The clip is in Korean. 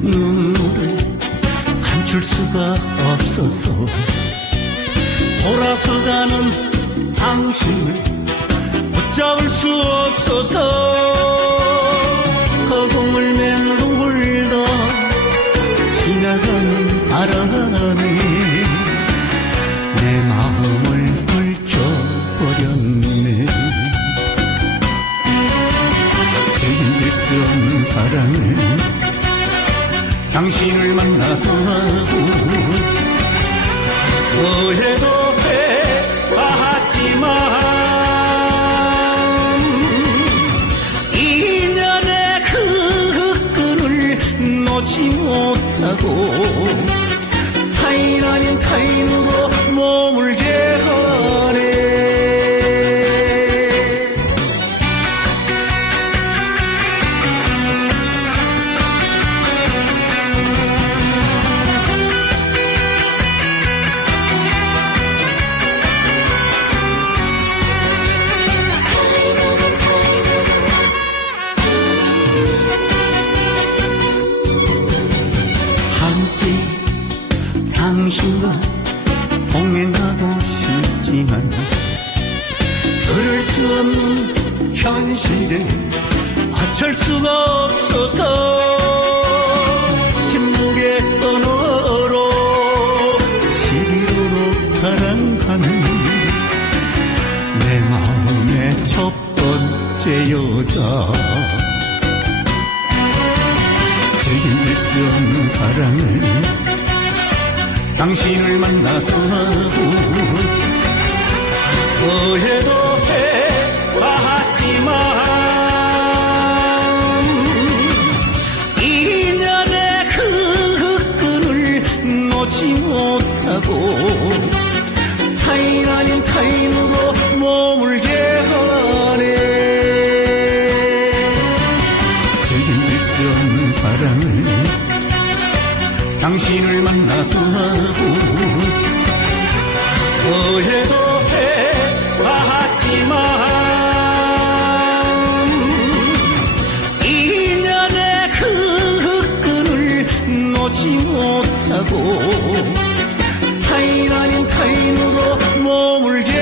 눈물을 감출 수가 없어서 돌아서가는 당신을 붙잡을 수 없어서 사랑을 당신을 만나서 하고 후회도 해봤지만 인연의 그 끈을 놓지 못하고 현실에 어쩔 수가 없어서 침묵의 언어로 시리도록 사랑하는 내 마음의 첫 번째 여자. 책임질 수 없는 사랑을 당신을 만나서 하고 후회 사랑을 당신을 만나서 하고 그해도 해왔지만 인연의 그 끈을 놓지 못하고 타인 아닌 타인으로 머물게